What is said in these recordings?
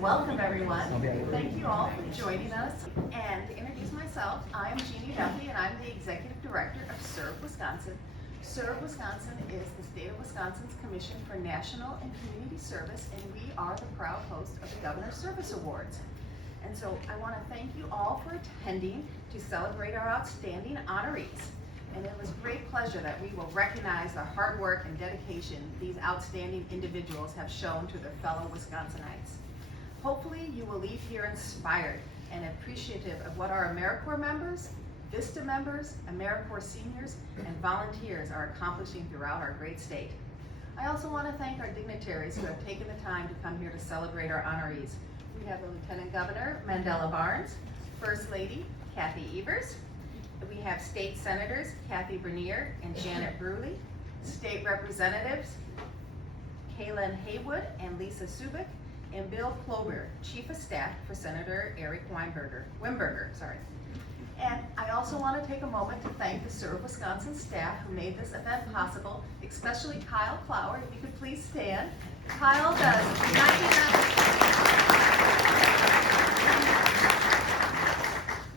Welcome everyone. Thank you all for joining us. And to introduce myself, I'm Jeannie Duffy and I'm the Executive Director of Serve Wisconsin. Serve Wisconsin is the state of Wisconsin's Commission for National and Community Service, and we are the proud host of the Governor's Service Awards. And so I want to thank you all for attending to celebrate our outstanding honorees. And it was great pleasure that we will recognize the hard work and dedication these outstanding individuals have shown to their fellow Wisconsinites. Hopefully you will leave here inspired and appreciative of what our AmeriCorps members, VISTA members, AmeriCorps Seniors, and volunteers are accomplishing throughout our great state. I also want to thank our dignitaries who have taken the time to come here to celebrate our honorees. We have the Lieutenant Governor, Mandela Barnes, First Lady, Kathy Evers. We have State Senators, Kathy Bernier and Janet Bruley, State Representatives, Kaylin Haywood and Lisa Subik, and Bill Klober, Chief of Staff for Senator Eric Wimberger. And I also want to take a moment to thank the Serve Wisconsin staff who made this event possible, especially Kyle Flower. If you could please stand. Kyle does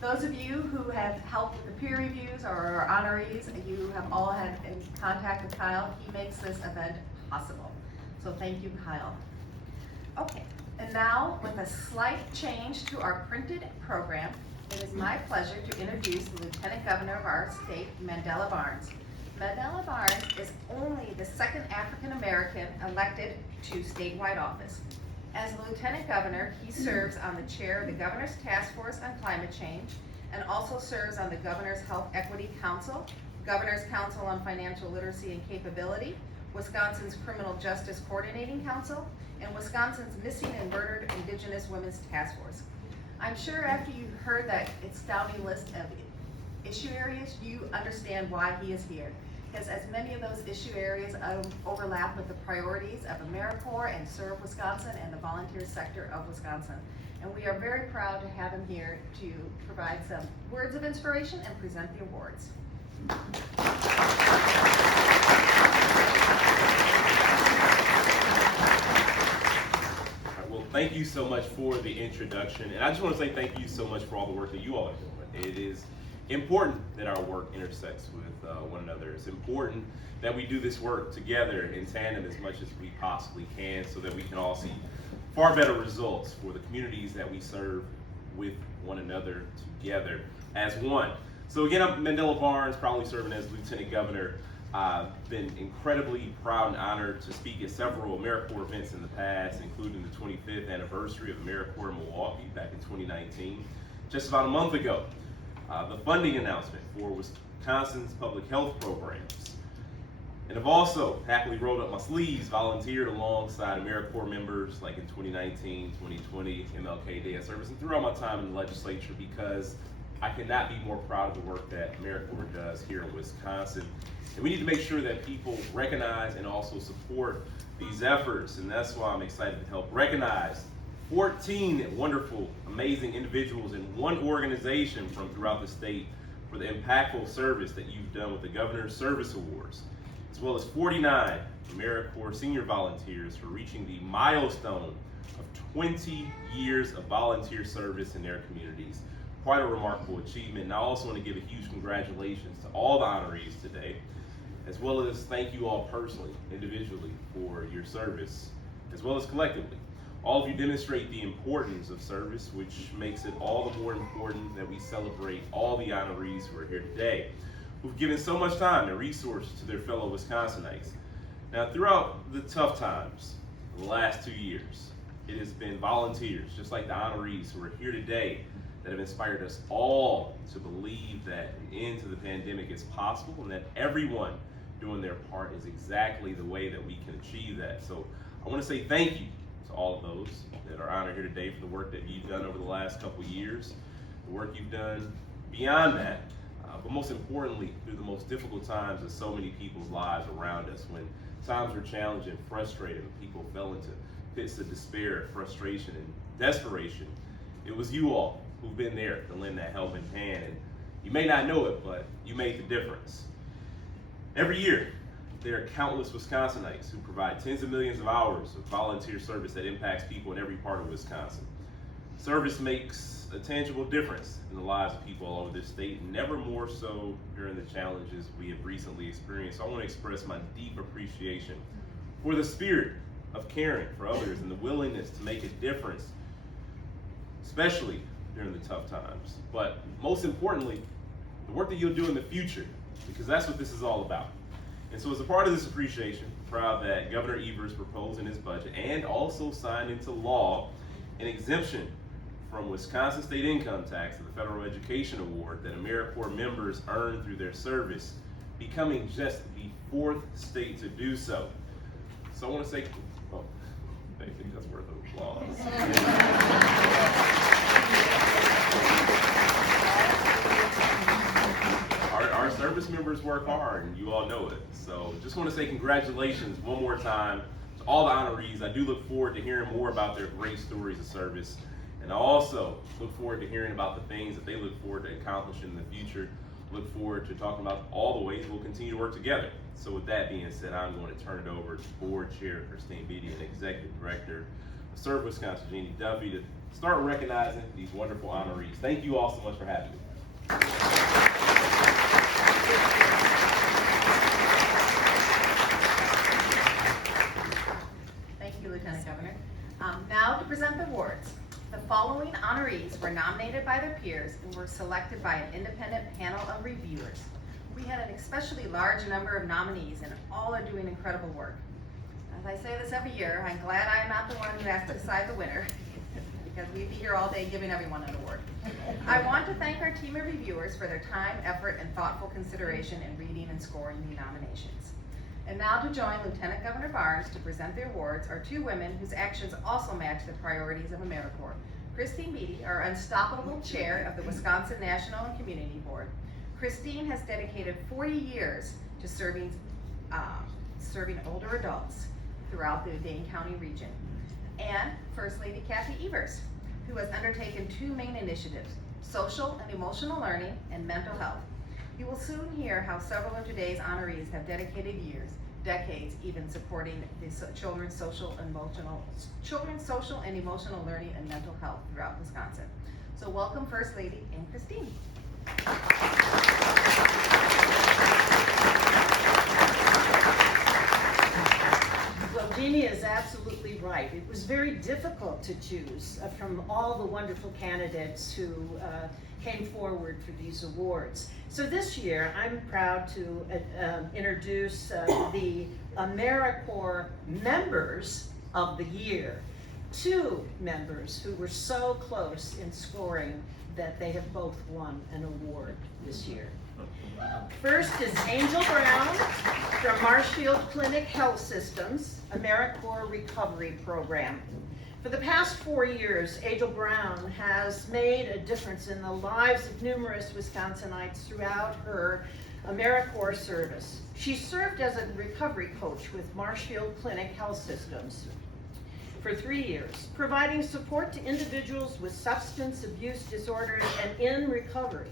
99. Those of you who have helped with the peer reviews or our honorees, you have all had in contact with Kyle. He makes this event possible. So thank you, Kyle. Okay, and now with a slight change to our printed program, it is my pleasure to introduce the Lieutenant Governor of our state, Mandela Barnes. Mandela Barnes is only the second African American elected to statewide office. As Lieutenant Governor, he serves on the chair of the Governor's Task Force on Climate Change and also serves on the Governor's Health Equity Council, Governor's Council on Financial Literacy and Capability, Wisconsin's Criminal Justice Coordinating Council, and Wisconsin's Missing and Murdered Indigenous Women's Task Force. I'm sure after you heard that astounding list of issue areas, you understand why he is here. Because as many of those issue areas overlap with the priorities of AmeriCorps and Serve Wisconsin and the volunteer sector of Wisconsin. And we are very proud to have him here to provide some words of inspiration and present the awards. Well, thank you so much for the introduction. And I just want to say thank you so much for all the work that you all are doing. It is important that our work intersects with one another. It's important that we do this work together in tandem as much as we possibly can so that we can all see far better results for the communities that we serve with one another together as one. So again, I'm Mandela Barnes, proudly serving as Lieutenant Governor. I've been incredibly proud and honored to speak at several AmeriCorps events in the past, including the 25th anniversary of AmeriCorps in Milwaukee back in 2019, just about a month ago. The funding announcement for Wisconsin's public health programs. And I've also happily rolled up my sleeves, volunteered alongside AmeriCorps members like in 2019, 2020, MLK Day of Service, and throughout my time in the legislature because I cannot be more proud of the work that AmeriCorps does here in Wisconsin. And we need to make sure that people recognize and also support these efforts, and that's why I'm excited to help recognize 14 wonderful, amazing individuals in one organization from throughout the state for the impactful service that you've done with the Governor's Service Awards, as well as 49 AmeriCorps Senior volunteers for reaching the milestone of 20 years of volunteer service in their communities. Quite a remarkable achievement. And I also want to give a huge congratulations to all the honorees today, as well as thank you all personally, individually, for your service, as well as collectively. All of you demonstrate the importance of service, which makes it all the more important that we celebrate all the honorees who are here today, who've given so much time and resources to their fellow Wisconsinites. Now, throughout the tough times, the last 2 years, it has been volunteers, just like the honorees who are here today, that have inspired us all to believe that an end to the pandemic is possible and that everyone doing their part is exactly the way that we can achieve that. So I want to say thank you to all of those that are honored here today for the work that you've done over the last couple years, the work you've done beyond that, but most importantly, through the most difficult times of so many people's lives around us, when times were challenging, frustrating, people fell into pits of despair, frustration, and desperation. It was you all who've been there to lend that helping hand. And you may not know it, but you made the difference. Every year, there are countless Wisconsinites who provide tens of millions of hours of volunteer service that impacts people in every part of Wisconsin. Service makes a tangible difference in the lives of people all over this state, and never more so during the challenges we have recently experienced. So I want to express my deep appreciation for the spirit of caring for others and the willingness to make a difference, especially during the tough times. But most importantly, the work that you'll do in the future, because that's what this is all about. And so as a part of this appreciation, I'm proud that Governor Evers proposed in his budget and also signed into law an exemption from Wisconsin state income tax to the Federal Education Award that AmeriCorps members earn through their service, becoming just the 4th state to do so. So I want to say, oh, I think that's worth of applause. Our service members work hard, and you all know it. So just want to say congratulations one more time to all the honorees. I do look forward to hearing more about their great stories of service. And I also look forward to hearing about the things that they look forward to accomplishing in the future. Look forward to talking about all the ways we'll continue to work together. So with that being said, I'm going to turn it over to Board Chair Christine Beatty and Executive Director of Serve Wisconsin, Jeannie Duffy, to start recognizing these wonderful honorees. Thank you all so much for having me. Thank you, Lieutenant Governor. Now to present the awards. The following honorees were nominated by their peers and were selected by an independent panel of reviewers. We had an especially large number of nominees, and all are doing incredible work. As I say this every year, I'm glad I am not the one who has to decide the winner, because we'd be here all day giving everyone an award. I want to thank our team of reviewers for their time, effort, and thoughtful consideration in reading and scoring the nominations. And now to join Lieutenant Governor Barnes to present the awards are 2 women whose actions also match the priorities of AmeriCorps. Christine Beatty, our unstoppable chair of the Wisconsin National and Community Board. Christine has dedicated 40 years to serving older adults throughout the Dane County region. And First Lady Kathy Evers, who has undertaken 2 main initiatives, social and emotional learning and mental health. You will soon hear how several of today's honorees have dedicated years, decades, even supporting the children's social and emotional learning and mental health throughout Wisconsin. So welcome First Lady and Christine. Well, Jeannie is absolutely right. It was very difficult to choose from all the wonderful candidates who came forward for these awards. So this year, I'm proud to introduce the AmeriCorps Members of the Year. 2 members who were so close in scoring that they have both won an award this year. First is Angel Brown from Marshfield Clinic Health Systems, AmeriCorps Recovery Program. For the past 4 years, Angel Brown has made a difference in the lives of numerous Wisconsinites throughout her AmeriCorps service. She served as a recovery coach with Marshfield Clinic Health Systems for 3 years, providing support to individuals with substance abuse disorders and in recovery.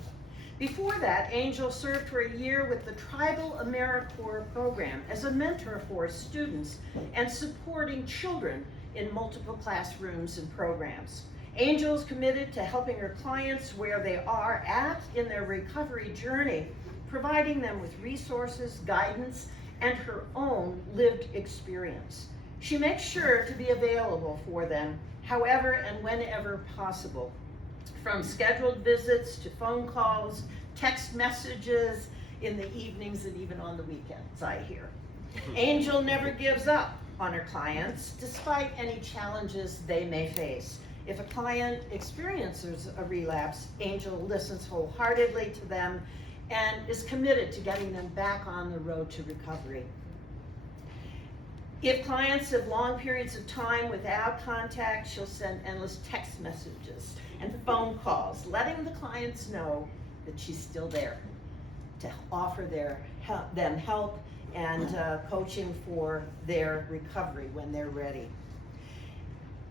Before that, Angel served for a year with the Tribal AmeriCorps program as a mentor for students and supporting children in multiple classrooms and programs. Angel is committed to helping her clients where they are at in their recovery journey, providing them with resources, guidance, and her own lived experience. She makes sure to be available for them however and whenever possible, from scheduled visits to phone calls, text messages in the evenings, and even on the weekends, I hear. Angel never gives up on her clients, despite any challenges they may face. If a client experiences a relapse, Angel listens wholeheartedly to them and is committed to getting them back on the road to recovery. If clients have long periods of time without contact, she'll send endless text messages and phone calls, letting the clients know that she's still there to offer them help and coaching for their recovery when they're ready.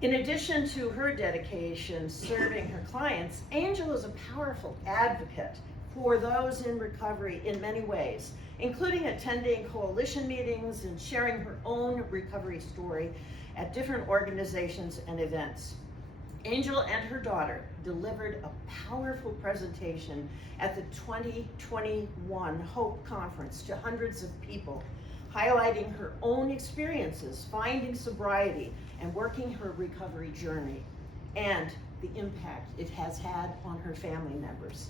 In addition to her dedication serving her clients, Angel is a powerful advocate for those in recovery in many ways, including attending coalition meetings and sharing her own recovery story at different organizations and events. Angel and her daughter delivered a powerful presentation at the 2021 Hope Conference to hundreds of people, highlighting her own experiences finding sobriety and working her recovery journey, and the impact it has had on her family members.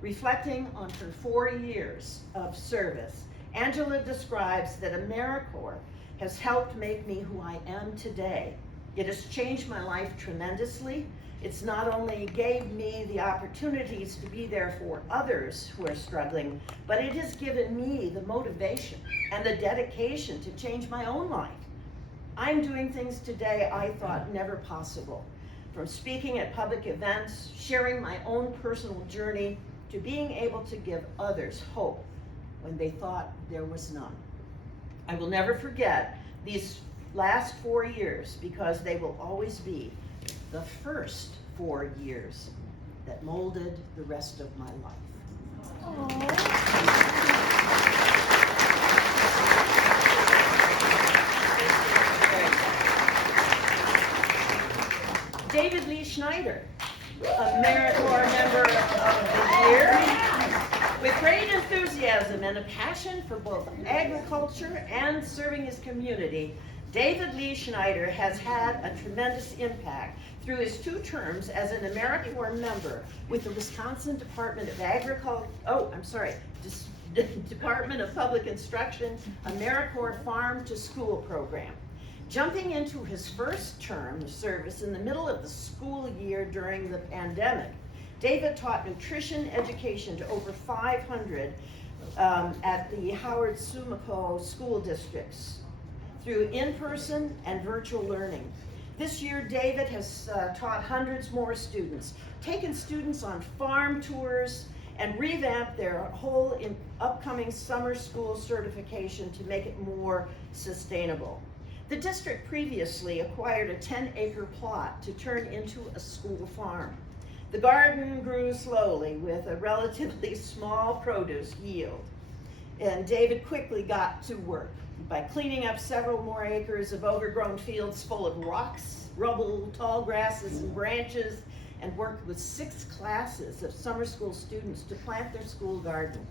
Reflecting on her 4 years of service, Angela describes that AmeriCorps has helped make me who I am today. It has changed my life tremendously. It's not only gave me the opportunities to be there for others who are struggling, but it has given me the motivation and the dedication to change my own life. I'm doing things today I thought never possible. From speaking at public events, sharing my own personal journey, to being able to give others hope when they thought there was none. I will never forget these last 4 years, because they will always be the first 4 years that molded the rest of my life. David Lee Schneider, AmeriCorps Member of the Year. With great enthusiasm and a passion for both agriculture and serving his community, David Lee Schneider has had a tremendous impact through his 2 terms as an AmeriCorps member with the Wisconsin Department of Public Instruction AmeriCorps Farm to School program. Jumping into his first term of service in the middle of the school year during the pandemic, David taught nutrition education to over 500 at the Howard Schumacher school districts through in-person and virtual learning. This year, David has taught hundreds more students, taken students on farm tours, and revamped their whole upcoming summer school certification to make it more sustainable. The district previously acquired a 10-acre plot to turn into a school farm. The garden grew slowly with a relatively small produce yield, and David quickly got to work by cleaning up several more acres of overgrown fields full of rocks, rubble, tall grasses, and branches, and worked with 6 classes of summer school students to plant their school garden.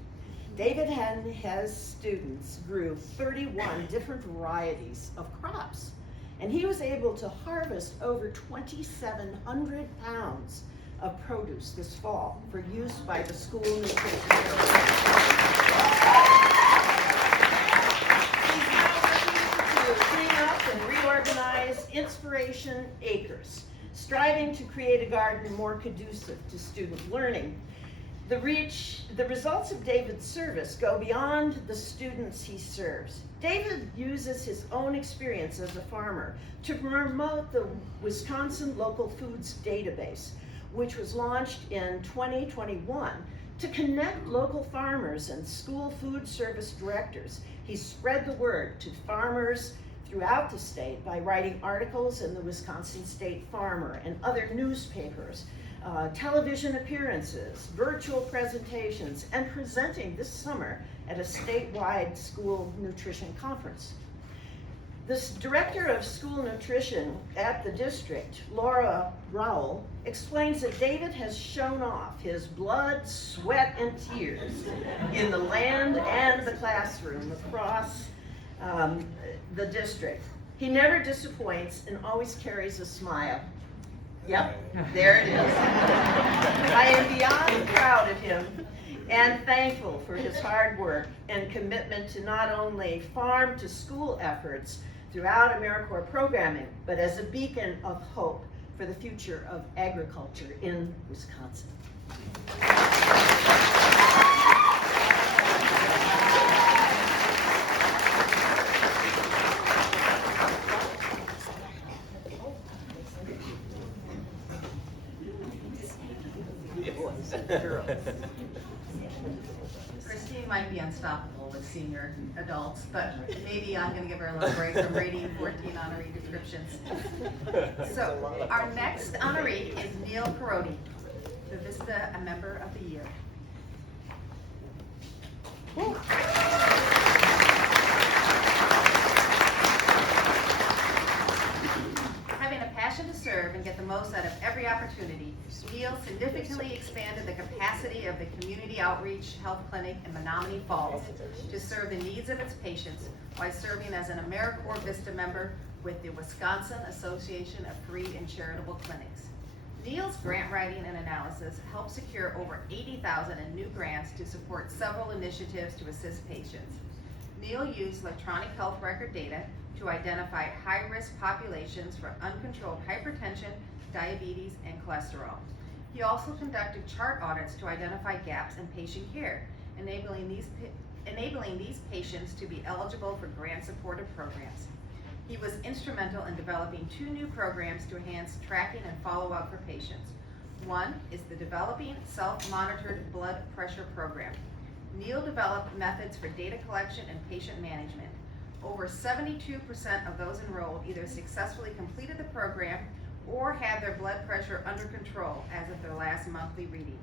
David and his students grew 31 different varieties of crops, and he was able to harvest over 2,700 pounds of produce this fall for use by the school nutrition program. He's now working to clean up and reorganize Inspiration Acres, striving to create a garden more conducive to student learning. The results of David's service go beyond the students he serves. David uses his own experience as a farmer to promote the Wisconsin Local Foods Database, which was launched in 2021 to connect local farmers and school food service directors. He spread the word to farmers throughout the state by writing articles in the Wisconsin State Farmer and other newspapers, television appearances, virtual presentations, and presenting this summer at a statewide school nutrition conference. This director of school nutrition at the district, Laura Rowell, explains that David has shown off his blood, sweat, and tears in the land and the classroom across the district. He never disappoints and always carries a smile. Yep, there it is. I am beyond proud of him and thankful for his hard work and commitment to not only farm to school efforts throughout AmeriCorps programming, but as a beacon of hope for the future of agriculture in Wisconsin. Christine might be unstoppable with senior adults, but maybe I'm gonna give her a little break from reading 14 honoree descriptions. So our next honoree is Neil Carodi, the Vista a Member of the Year. Having a passion to serve and get the most out of every opportunity, Neil significantly expanded the capacity of the Community Outreach Health Clinic in Menominee Falls to serve the needs of its patients while serving as an AmeriCorps Vista member with the Wisconsin Association of Free and Charitable Clinics. Neil's grant writing and analysis helped secure over $80,000 in new grants to support several initiatives to assist patients. Neil used electronic health record data to identify high-risk populations for uncontrolled hypertension, diabetes, and cholesterol. He also conducted chart audits to identify gaps in patient care, enabling these patients to be eligible for grant-supported programs. He was instrumental in developing 2 new programs to enhance tracking and follow-up for patients. One is the Developing Self-Monitored Blood Pressure Program. Neil developed methods for data collection and patient management. Over 72% of those enrolled either successfully completed the program or had their blood pressure under control as of their last monthly reading.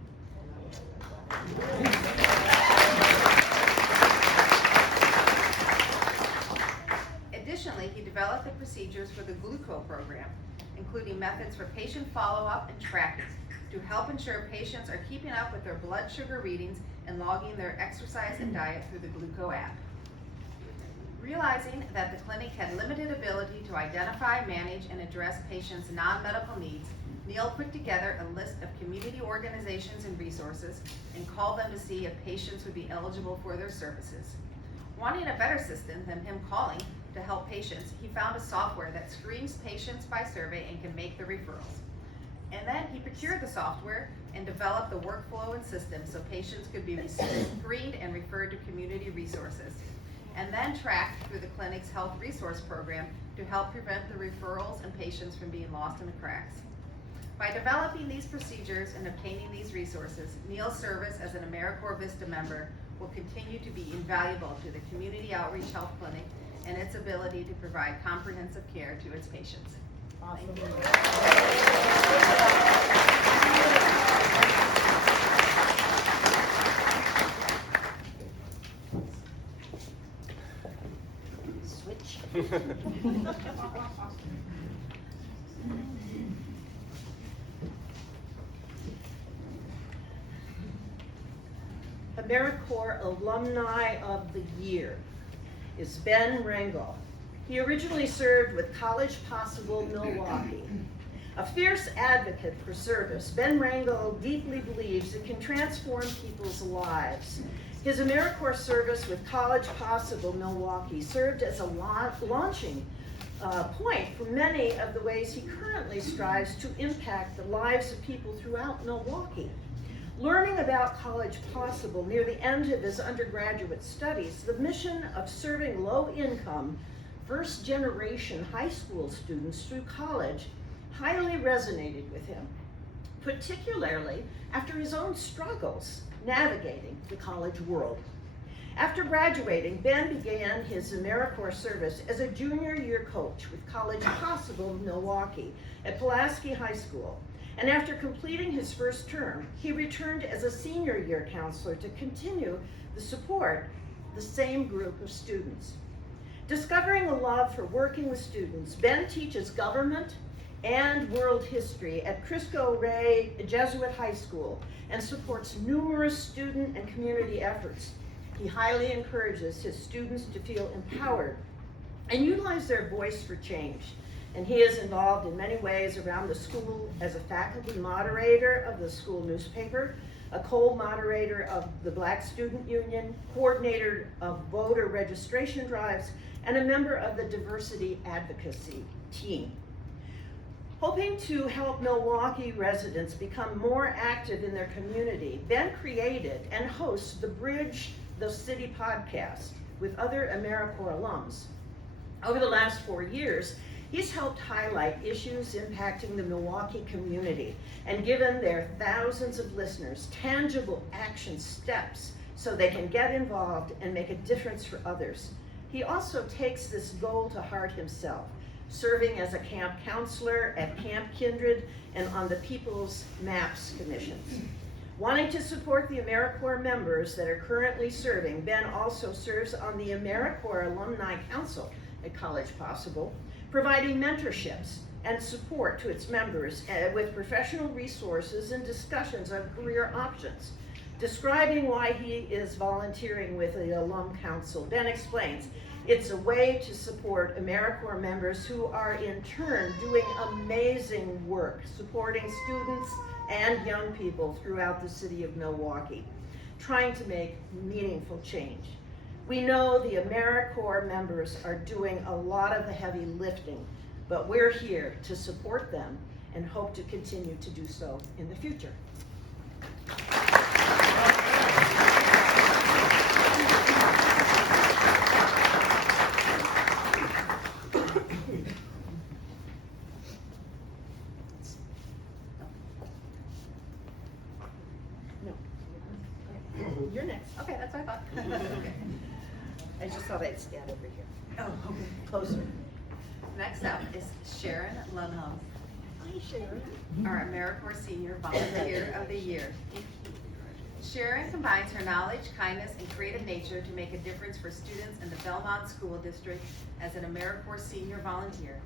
Additionally, he developed the procedures for the Gluco program, including methods for patient follow-up and tracking to help ensure patients are keeping up with their blood sugar readings and logging their exercise and diet through the Gluco app. Realizing that the clinic had limited ability to identify, manage, and address patients' non-medical needs, Neil put together a list of community organizations and resources and called them to see if patients would be eligible for their services. Wanting a better system than him calling to help patients, he found a software that screens patients by survey and can make the referrals. And then he procured the software and developed the workflow and system so patients could be screened and referred to community resources, and then tracked through the clinic's health resource program to help prevent the referrals and patients from being lost in the cracks. By developing these procedures and obtaining these resources, Neil's service as an AmeriCorps Vista member will continue to be invaluable to the Community Outreach Health Clinic and its ability to provide comprehensive care to its patients. Awesome. Switch. AmeriCorps Alumni of the Year is Ben Rangel. He originally served with College Possible Milwaukee. A fierce advocate for service, Ben Rangel deeply believes it can transform people's lives. His AmeriCorps service with College Possible Milwaukee served as a launching point for many of the ways he currently strives to impact the lives of people throughout Milwaukee. Learning about College Possible near the end of his undergraduate studies, the mission of serving low-income, first-generation high school students through college highly resonated with him, particularly after his own struggles navigating the college world. After graduating, Ben began his AmeriCorps service as a junior year coach with College Possible Milwaukee at Pulaski High School. And after completing his first term, he returned as a senior year counselor to continue the support of the same group of students. Discovering a love for working with students, Ben teaches government and world history at Cristo Rey Jesuit High School and supports numerous student and community efforts. He highly encourages his students to feel empowered and utilize their voice for change. And he is involved in many ways around the school as a faculty moderator of the school newspaper, a co-moderator of the Black Student Union, coordinator of voter registration drives, and a member of the diversity advocacy team. Hoping to help Milwaukee residents become more active in their community, Ben created and hosts the Bridge the City podcast with other AmeriCorps alums. Over the last 4 years, he's helped highlight issues impacting the Milwaukee community and given their thousands of listeners tangible action steps so they can get involved and make a difference for others. He also takes this goal to heart himself, serving as a camp counselor at Camp Kindred and on the People's Maps Commissions. Wanting to support the AmeriCorps members that are currently serving, Ben also serves on the AmeriCorps Alumni Council at College Possible, providing mentorships and support to its members with professional resources and discussions on career options. Describing why he is volunteering with the Alum Council, Ben explains, it's a way to support AmeriCorps members who are in turn doing amazing work, supporting students and young people throughout the city of Milwaukee, trying to make meaningful change. We know the AmeriCorps members are doing a lot of the heavy lifting, but we're here to support them and hope to continue to do so in the future. You're next. Okay, that's what I thought. Okay. I just thought I'd stand over here. Oh, okay. Closer. Next up is Sharon Longham, Hi, Sharon. our AmeriCorps Senior Volunteer of the Year. Sharon combines her knowledge, kindness, and creative nature to make a difference for students in the Belmont School District as an AmeriCorps Senior volunteer.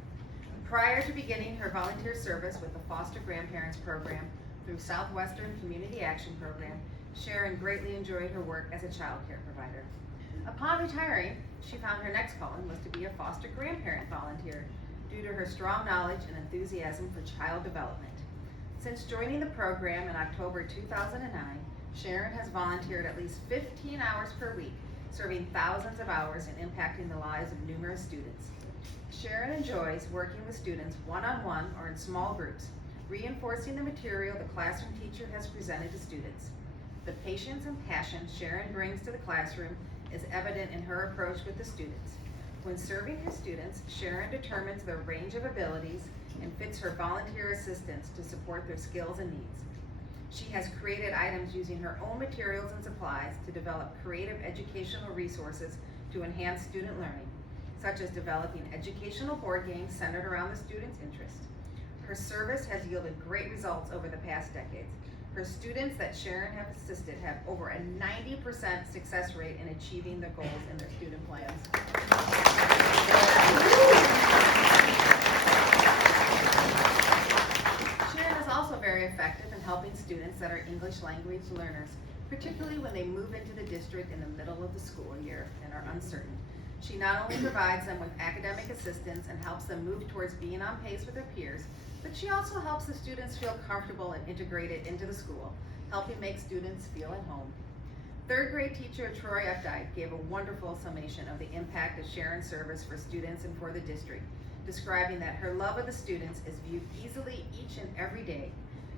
Prior to beginning her volunteer service with the Foster Grandparents Program through Southwestern Community Action Program, Sharon greatly enjoyed her work as a child care provider. Upon retiring, she found her next calling was to be a foster grandparent volunteer due to her strong knowledge and enthusiasm for child development. Since joining the program in October 2009, Sharon has volunteered at least 15 hours per week, serving thousands of hours and impacting the lives of numerous students. Sharon enjoys working with students one-on-one or in small groups, reinforcing the material the classroom teacher has presented to students. The patience and passion Sharon brings to the classroom is evident in her approach with the students. When serving her students, Sharon determines their range of abilities and fits her volunteer assistants to support their skills and needs. She has created items using her own materials and supplies to develop creative educational resources to enhance student learning, such as developing educational board games centered around the students' interests. Her service has yielded great results over the past decades. Her students that Sharon has assisted have over a 90% success rate in achieving the goals in their student plans. Sharon is also very effective in helping students that are English language learners, particularly when they move into the district in the middle of the school year and are uncertain. She not only provides them with academic assistance and helps them move towards being on pace with their peers, but she also helps the students feel comfortable and integrated into the school, helping make students feel at home. Third grade teacher Troy Updike gave a wonderful summation of the impact of Sharon's service for students and for the district, describing that her love of the students is viewed easily each and every day.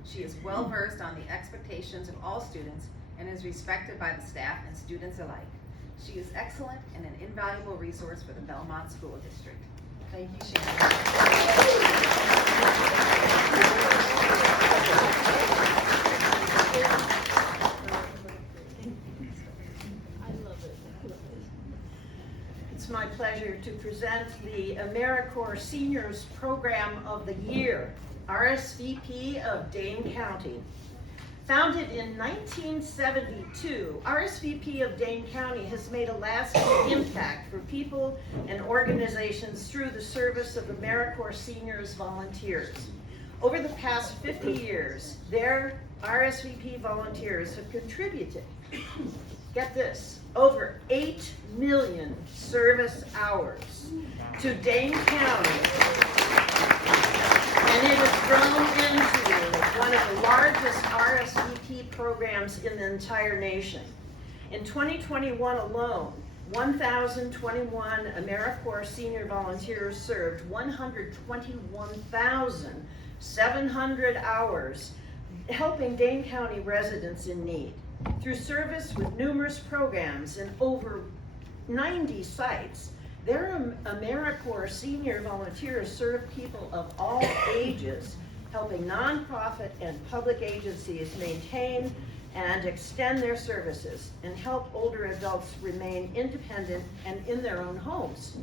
She is well versed on the expectations of all students and is respected by the staff and students alike. She is excellent and an invaluable resource for the Belmont School District. Thank you, Sharon. It's my pleasure to present the AmeriCorps Seniors Program of the Year, Rsvp of Dane County. Founded in 1972, Rsvp of Dane County has made a lasting impact for people and organizations through the service of AmeriCorps Seniors volunteers. Over the past 50 years, their Rsvp volunteers have contributed, get this, over 8 million service hours to Dane County, and it has grown into one of the largest Rsvp programs in the entire nation. In 2021 alone, 1,021 AmeriCorps senior volunteers served 121,700 hours, helping Dane County residents in need. Through service with numerous programs in over 90 sites, their AmeriCorps senior volunteers serve people of all ages, helping nonprofit and public agencies maintain and extend their services and help older adults remain independent and in their own homes.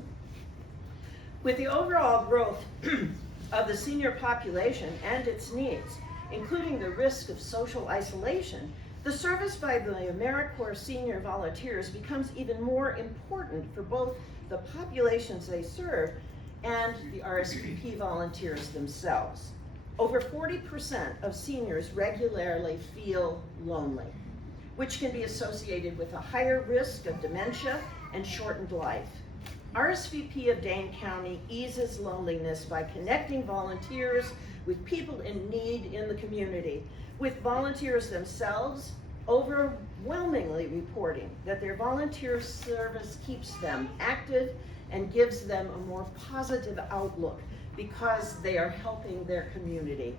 With the overall growth of the senior population and its needs, including the risk of social isolation, the service by the AmeriCorps Senior volunteers becomes even more important for both the populations they serve and the Rsvp volunteers themselves. Over 40% of seniors regularly feel lonely, which can be associated with a higher risk of dementia and shortened life. Rsvp of Dane County eases loneliness by connecting volunteers with people in need in the community, with volunteers themselves overwhelmingly reporting that their volunteer service keeps them active and gives them a more positive outlook because they are helping their community.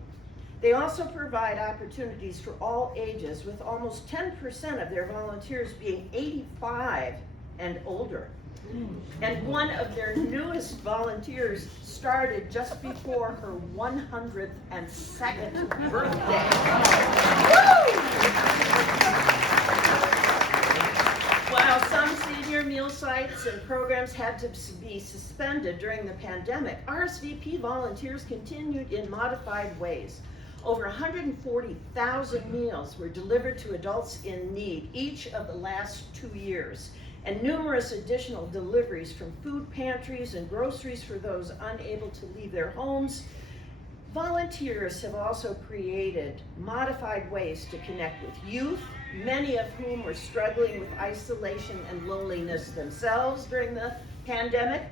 They also provide opportunities for all ages, with almost 10% of their volunteers being 85 and older. And one of their newest volunteers started just before her 102nd birthday. While some senior meal sites and programs had to be suspended during the pandemic, Rsvp volunteers continued in modified ways. Over 140,000 meals were delivered to adults in need each of the last 2 years, and numerous additional deliveries from food pantries and groceries for those unable to leave their homes. Volunteers have also created modified ways to connect with youth, many of whom were struggling with isolation and loneliness themselves during the pandemic,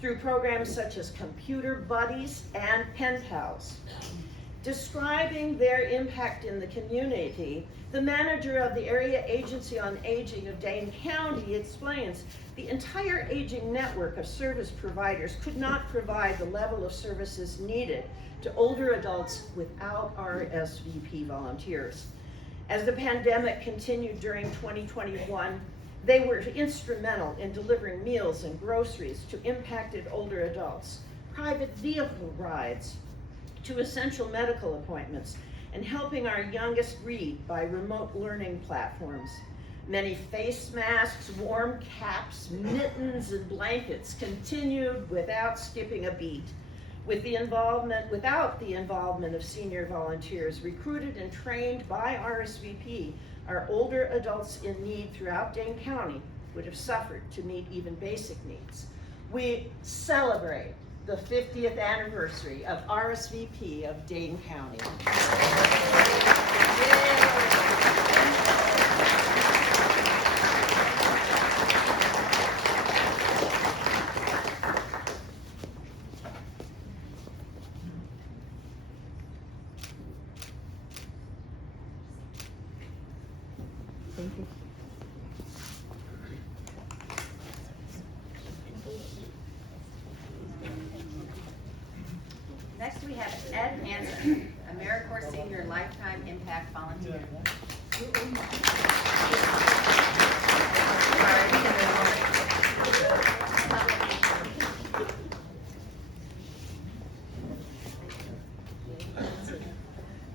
through programs such as Computer Buddies and Pen Pals. Describing their impact in the community, the manager of the Area Agency on Aging of Dane County explains, the entire aging network of service providers could not provide the level of services needed to older adults without Rsvp volunteers. As the pandemic continued during 2021, they were instrumental in delivering meals and groceries to impacted older adults, private vehicle rides to essential medical appointments, and helping our youngest read by remote learning platforms. Many face masks, warm caps, mittens, and blankets continued without skipping a beat. Without the involvement of senior volunteers recruited and trained by Rsvp, our older adults in need throughout Dane County would have suffered to meet even basic needs. We celebrate the 50th anniversary of Rsvp of Dane County. Thank you. Next we have Ed Hanson, AmeriCorps Senior Lifetime Impact Volunteer.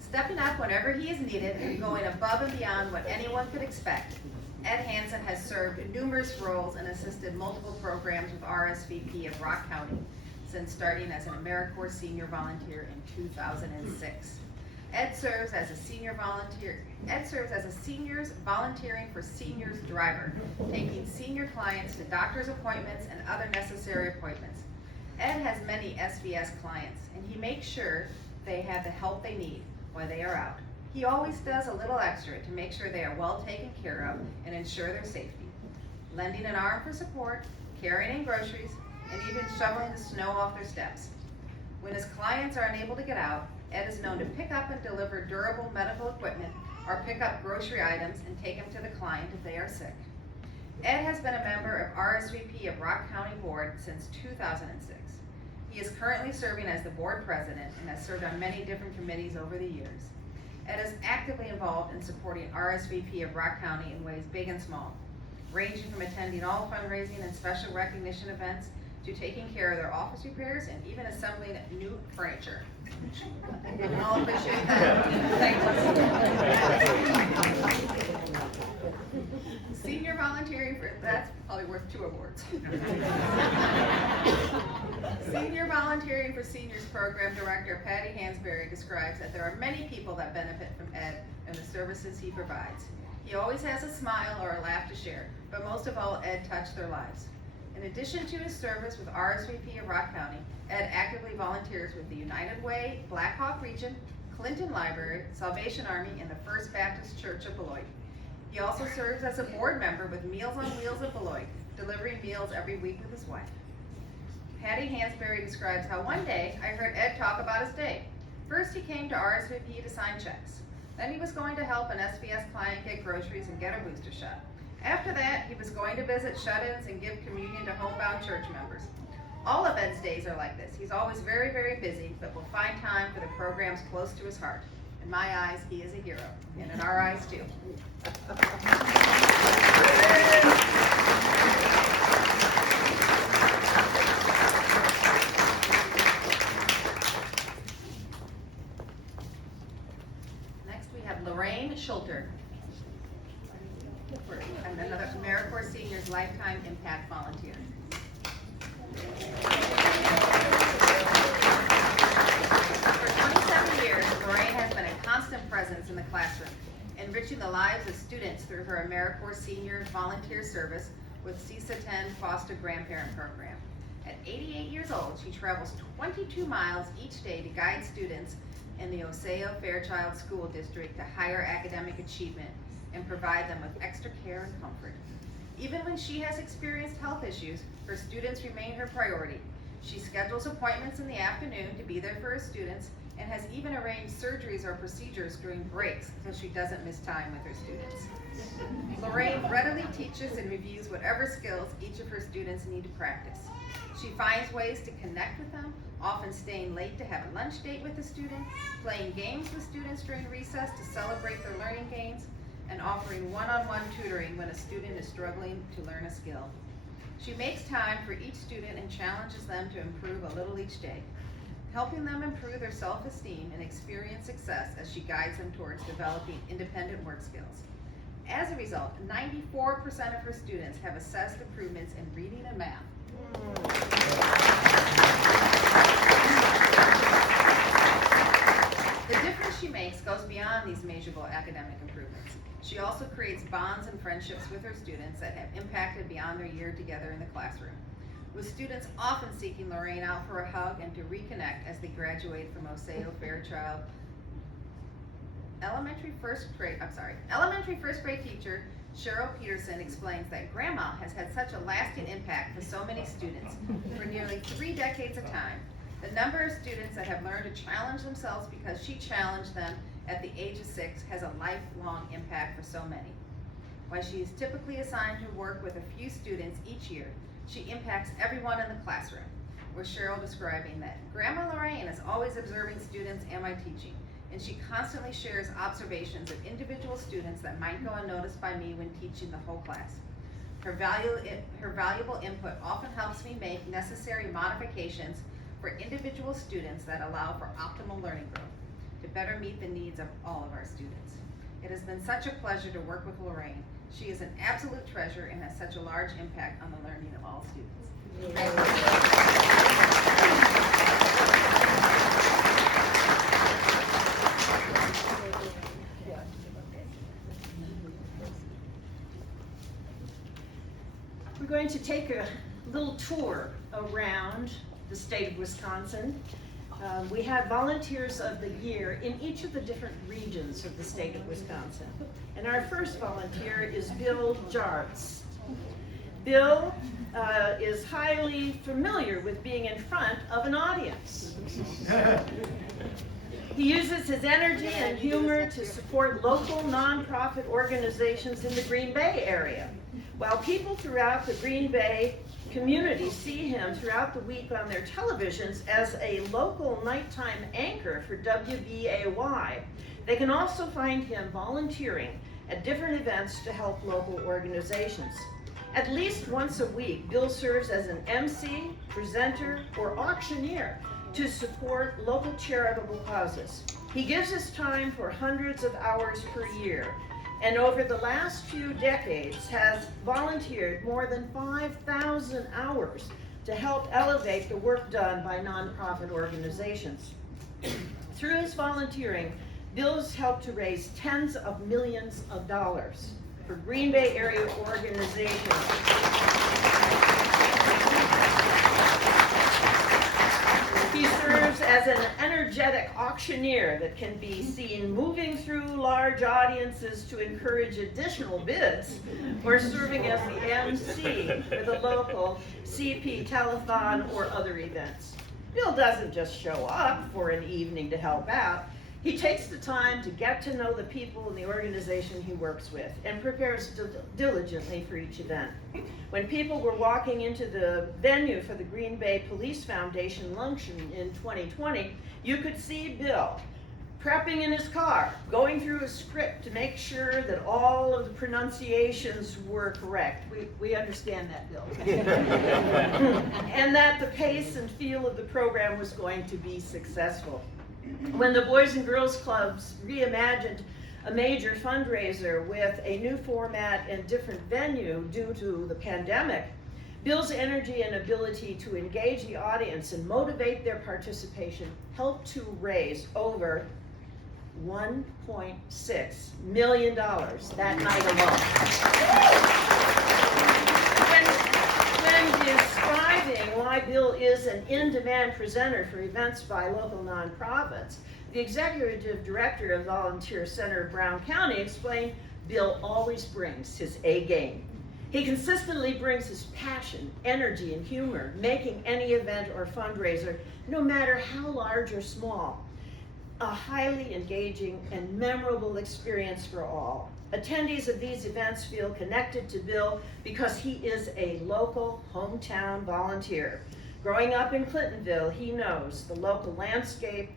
Stepping up whenever he is needed and going above and beyond what anyone could expect, Ed Hanson has served numerous roles and assisted multiple programs with Rsvp of Rock County since starting as an AmeriCorps Senior volunteer in 2006. Ed serves as a senior volunteering for seniors driver, taking senior clients to doctor's appointments and other necessary appointments. Ed has many SVS clients, and he makes sure they have the help they need while they are out. He always does a little extra to make sure they are well taken care of and ensure their safety, lending an arm for support, carrying in groceries, and even shoveling the snow off their steps. When his clients are unable to get out, Ed is known to pick up and deliver durable medical equipment or pick up grocery items and take them to the client if they are sick. Ed has been a member of Rsvp of Rock County Board since 2006. He is currently serving as the board president and has served on many different committees over the years. Ed is actively involved in supporting Rsvp of Rock County in ways big and small, ranging from attending all fundraising and special recognition events to taking care of their office repairs and even assembling new furniture. We all appreciate that. Thank you. Senior volunteering for, that's probably worth 2 awards. Senior volunteering for seniors program director Patty Hansberry describes that there are many people that benefit from Ed and the services he provides. He always has a smile or a laugh to share, but most of all, Ed touched their lives. In addition to his service with Rsvp of Rock County, Ed actively volunteers with the United Way, Black Hawk Region, Clinton Library, Salvation Army, and the First Baptist Church of Beloit. He also serves as a board member with Meals on Wheels of Beloit, delivering meals every week with his wife. Patty Hansberry describes how one day I heard Ed talk about his day. First, he came to Rsvp to sign checks. Then he was going to help an SVS client get groceries and get a booster shot. After that, he was going to visit shut-ins and give communion to homebound church members. All of Ed's days are like this. He's always very, very busy, but will find time for the programs close to his heart. In my eyes, he is a hero, and in our eyes, too. Next, we have Lorraine Schulter, and another AmeriCorps Seniors Lifetime Impact Volunteer. For 27 years, Lorraine has been a constant presence in the classroom, enriching the lives of students through her AmeriCorps Senior volunteer service with CISA 10 Foster Grandparent Program. At 88 years old, she travels 22 miles each day to guide students in the Osseo-Fairchild School District to higher academic achievement and provide them with extra care and comfort. Even when she has experienced health issues, her students remain her priority. She schedules appointments in the afternoon to be there for her students and has even arranged surgeries or procedures during breaks so she doesn't miss time with her students. Lorraine readily teaches and reviews whatever skills each of her students need to practice. She finds ways to connect with them, often staying late to have a lunch date with the student, playing games with students during recess to celebrate their learning gains, and offering one-on-one tutoring when a student is struggling to learn a skill. She makes time for each student and challenges them to improve a little each day, helping them improve their self-esteem and experience success as she guides them towards developing independent work skills. As a result, 94% of her students have assessed improvements in reading and math. The difference she makes goes beyond these measurable academic improvements. She also creates bonds and friendships with her students that have impacted beyond their year together in the classroom, with students often seeking Lorraine out for a hug and to reconnect as they graduate from Osseo-Fairchild. Elementary first grade teacher Cheryl Peterson explains that Grandma has had such a lasting impact for so many students for nearly 3 decades of time. The number of students that have learned to challenge themselves because she challenged them at the age of 6 has a lifelong impact for so many. While she is typically assigned to work with a few students each year, she impacts everyone in the classroom, with Cheryl describing that Grandma Lorraine is always observing students and my teaching, and she constantly shares observations of individual students that might go unnoticed by me when teaching the whole class. Her valuable input often helps me make necessary modifications for individual students that allow for optimal learning growth to better meet the needs of all of our students. It has been such a pleasure to work with Lorraine. She is an absolute treasure and has such a large impact on the learning of all students. We're going to take a little tour around the state of Wisconsin. We have volunteers of the year in each of the different regions of the state of Wisconsin. And our first volunteer is Bill Jarts. Bill is highly familiar with being in front of an audience. He uses his energy and humor to support local nonprofit organizations in the Green Bay area. While people throughout the Green Bay community see him throughout the week on their televisions as a local nighttime anchor for WBAY, they can also find him volunteering at different events to help local organizations. At least once a week, Bill serves as an MC, presenter, or auctioneer to support local charitable causes. He gives his time for hundreds of hours per year, and over the last few decades has volunteered more than 5,000 hours to help elevate the work done by nonprofit organizations. Through his volunteering, Bill's helped to raise tens of millions of dollars for Green Bay area organizations. He serves as an energetic auctioneer that can be seen moving through large audiences to encourage additional bids, or serving as the MC for the local CP telethon or other events. Bill doesn't just show up for an evening to help out. He takes the time to get to know the people in the organization he works with and prepares diligently for each event. When people were walking into the venue for the Green Bay Police Foundation luncheon in 2020, you could see Bill prepping in his car, going through a script to make sure that all of the pronunciations were correct. We understand that, Bill. And that the pace and feel of the program was going to be successful. When the Boys and Girls Clubs reimagined a major fundraiser with a new format and different venue due to the pandemic, Bill's energy and ability to engage the audience and motivate their participation helped to raise over $1.6 million that night alone. When describing why Bill is an in-demand presenter for events by local nonprofits, the executive director of Volunteer Center of Brown County explained Bill always brings his A game. He consistently brings his passion, energy, and humor, making any event or fundraiser, no matter how large or small, a highly engaging and memorable experience for all. Attendees of these events feel connected to Bill because he is a local hometown volunteer. Growing up in Clintonville, he knows the local landscape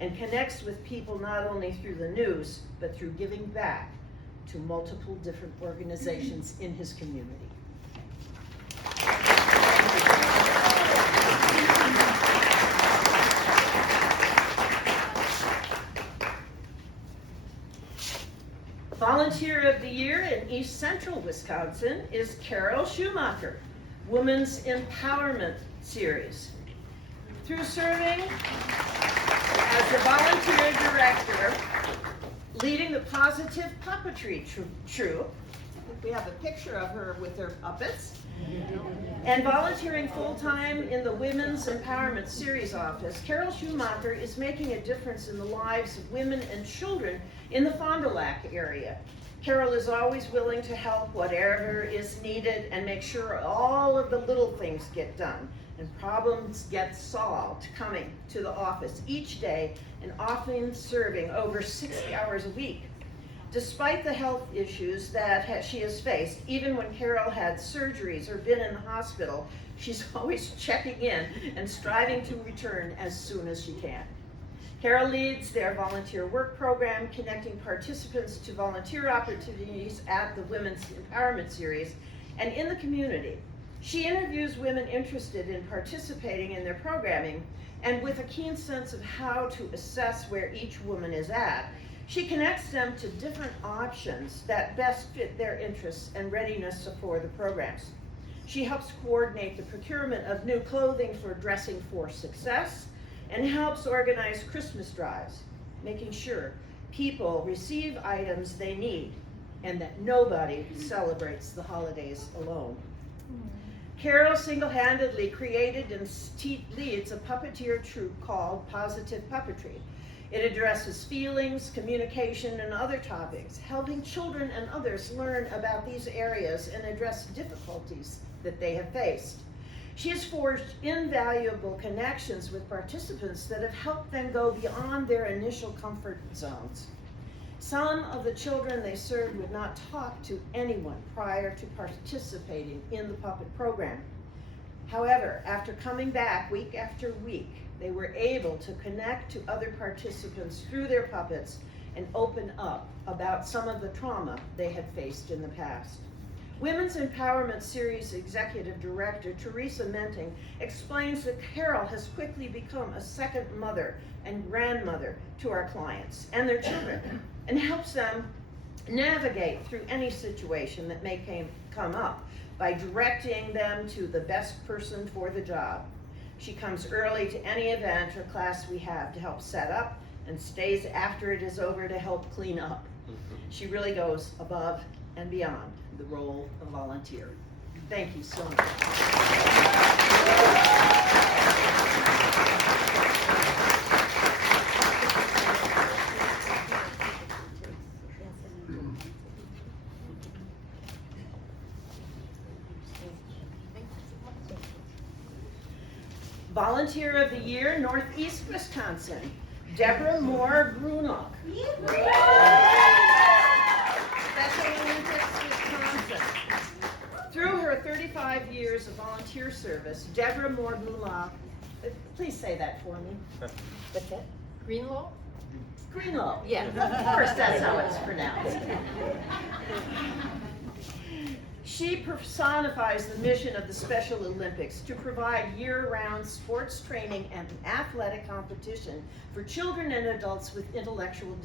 and connects with people not only through the news, but through giving back to multiple different organizations in his community. Volunteer of the Year in East Central Wisconsin is Cheryl Schumacher, Women's Empowerment Series. Through serving as the volunteer director, leading the Positive Puppetry Troupe, we have a picture of her with her puppets, and volunteering full-time in the Women's Empowerment Series office, Cheryl Schumacher is making a difference in the lives of women and children in the Fond du Lac area. Cheryl is always willing to help whatever is needed and make sure all of the little things get done and problems get solved, coming to the office each day and often serving over 60 hours a week. Despite the health issues that she has faced, even when Carol had surgeries or been in the hospital, she's always checking in and striving to return as soon as she can. Carol leads their volunteer work program, connecting participants to volunteer opportunities at the Women's Empowerment Series and in the community. She interviews women interested in participating in their programming, and with a keen sense of how to assess where each woman is at, she connects them to different options that best fit their interests and readiness for the programs. She helps coordinate the procurement of new clothing for Dressing for Success and helps organize Christmas drives, making sure people receive items they need and that nobody celebrates the holidays alone. Carol single-handedly created and leads a puppeteer troupe called Positive Puppetry. It addresses feelings, communication, and other topics, helping children and others learn about these areas and address difficulties that they have faced. She has forged invaluable connections with participants that have helped them go beyond their initial comfort zones. Some of the children they served would not talk to anyone prior to participating in the puppet program. However, after coming back week after week, they were able to connect to other participants through their puppets and open up about some of the trauma they had faced in the past. Women's Empowerment Series Executive Director Teresa Menting explains that Carol has quickly become a second mother and grandmother to our clients and their children, and helps them navigate through any situation that may come up by directing them to the best person for the job. She comes early to any event or class we have to help set up, and stays after it is over to help clean up. She really goes above and beyond the role of volunteer. Thank you so much. Volunteer of the Year, Northeast Wisconsin, Deborah Moore Grunoff. Special Olympics, Wisconsin. Through her 35 years of volunteer service, Deborah Moore Grunoff, please say that for me. What's that? Greenlaw? Greenlaw. Yeah. Of course, that's how it's pronounced. She personifies the mission of the Special Olympics to provide year-round sports training and athletic competition for children and adults with intellectual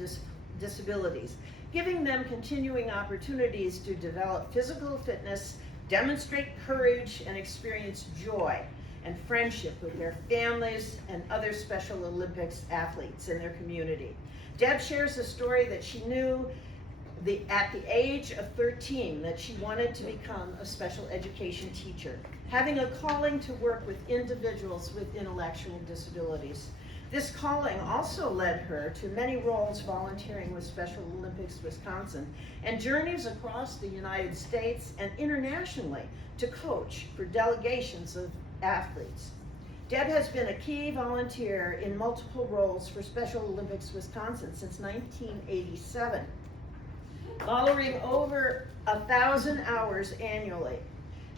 disabilities, giving them continuing opportunities to develop physical fitness, demonstrate courage, and experience joy and friendship with their families and other Special Olympics athletes in their community. Deb shares a story that she knew at the age of 13 that she wanted to become a special education teacher, having a calling to work with individuals with intellectual disabilities. This calling also led her to many roles volunteering with Special Olympics Wisconsin and journeys across the United States and internationally to coach for delegations of athletes. Deb has been a key volunteer in multiple roles for Special Olympics Wisconsin since 1987. Following over 1,000 hours annually.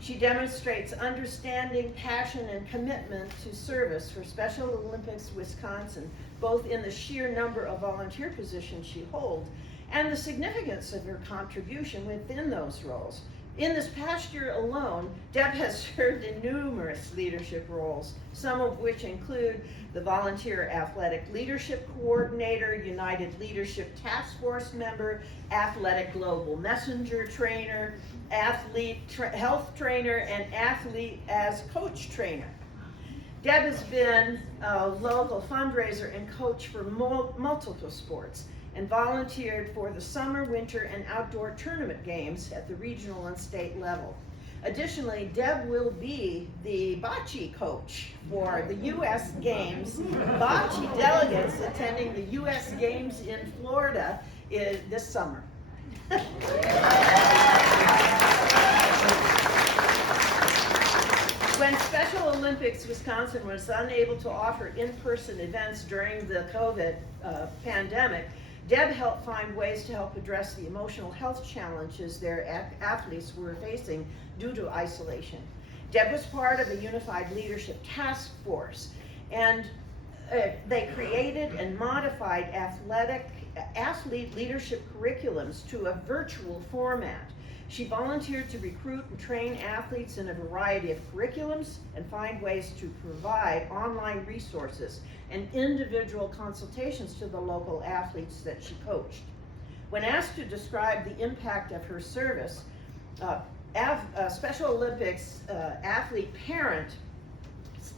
She demonstrates understanding, passion, and commitment to service for Special Olympics Wisconsin, both in the sheer number of volunteer positions she holds and the significance of her contribution within those roles. In this past year alone, Deb has served in numerous leadership roles, some of which include the Volunteer Athletic Leadership Coordinator, United Leadership Task Force member, Athletic Global Messenger Trainer, Athlete Health Trainer, and Athlete as Coach Trainer. Deb has been a local fundraiser and coach for multiple sports, and volunteered for the summer, winter, and outdoor tournament games at the regional and state level. Additionally, Deb will be the bocce coach for the U.S. Games. Bocce delegates attending the U.S. Games in Florida this summer. When Special Olympics Wisconsin was unable to offer in-person events during the COVID pandemic, Deb helped find ways to help address the emotional health challenges their athletes were facing due to isolation. Deb was part of a unified leadership task force, and they created and modified athlete leadership curriculums to a virtual format. She volunteered to recruit and train athletes in a variety of curriculums and find ways to provide online resources and individual consultations to the local athletes that she coached. When asked to describe the impact of her service, Special Olympics athlete parent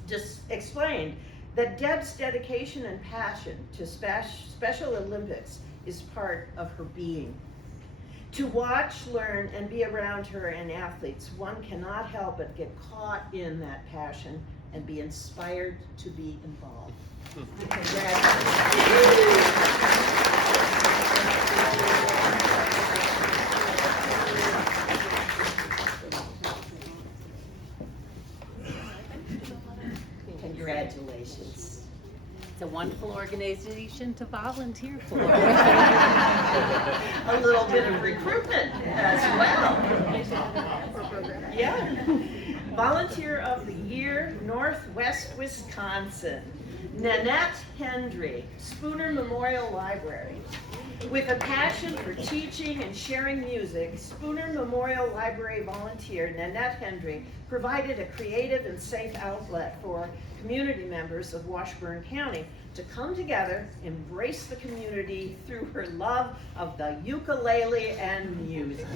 just explained that Deb's dedication and passion to Special Olympics is part of her being. To watch, learn, and be around her and athletes, one cannot help but get caught in that passion and be inspired to be involved. Congratulations. It's a wonderful organization to volunteer for. A little bit of recruitment as well. Yeah. Volunteer of the Year, Northwest Wisconsin, Nanette Hendry, Spooner Memorial Library. With a passion for teaching and sharing music, Spooner Memorial Library volunteer Nanette Hendry provided a creative and safe outlet for community members of Washburn County to come together, embrace the community through her love of the ukulele and music.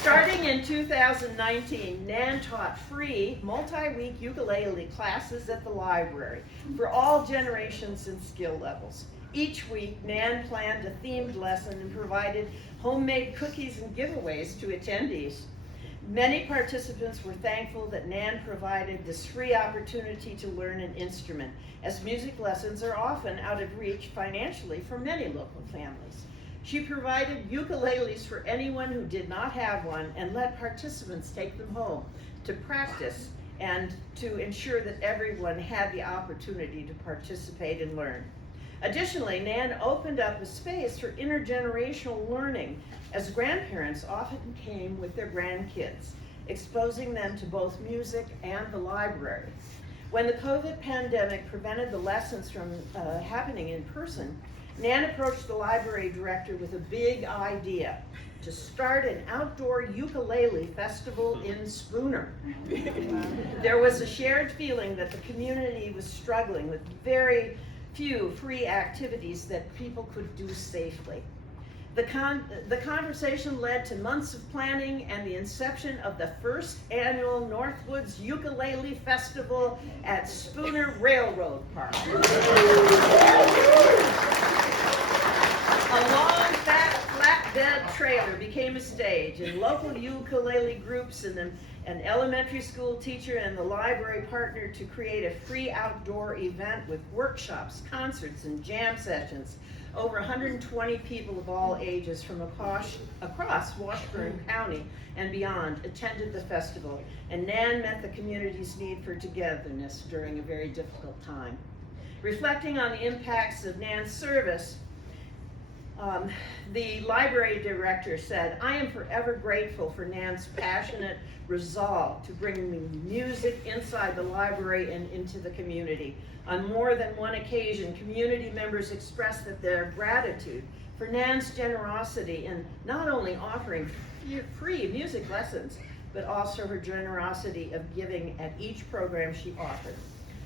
Starting in 2019, Nan taught free multi-week ukulele classes at the library for all generations and skill levels. Each week, Nan planned a themed lesson and provided homemade cookies and giveaways to attendees. Many participants were thankful that Nan provided this free opportunity to learn an instrument, as music lessons are often out of reach financially for many local families. She provided ukuleles for anyone who did not have one and let participants take them home to practice and to ensure that everyone had the opportunity to participate and learn. Additionally, Nan opened up a space for intergenerational learning, as grandparents often came with their grandkids, exposing them to both music and the library. When the COVID pandemic prevented the lessons from happening in person, Nan approached the library director with a big idea: to start an outdoor ukulele festival in Spooner. There was a shared feeling that the community was struggling with very few free activities that people could do safely. The conversation led to months of planning and the inception of the first annual Northwoods Ukulele Festival at Spooner Railroad Park. A long, fat, flatbed trailer became a stage, and local ukulele groups and an elementary school teacher and the library partnered to create a free outdoor event with workshops, concerts, and jam sessions. Over 120 people of all ages from across Washburn County and beyond attended the festival, and Nan met the community's need for togetherness during a very difficult time. Reflecting on the impacts of Nan's service, the library director said, "I am forever grateful for Nan's passionate resolve to bring music inside the library and into the community. On more than one occasion, community members expressed their gratitude for Nan's generosity in not only offering free music lessons, but also her generosity of giving at each program she offered.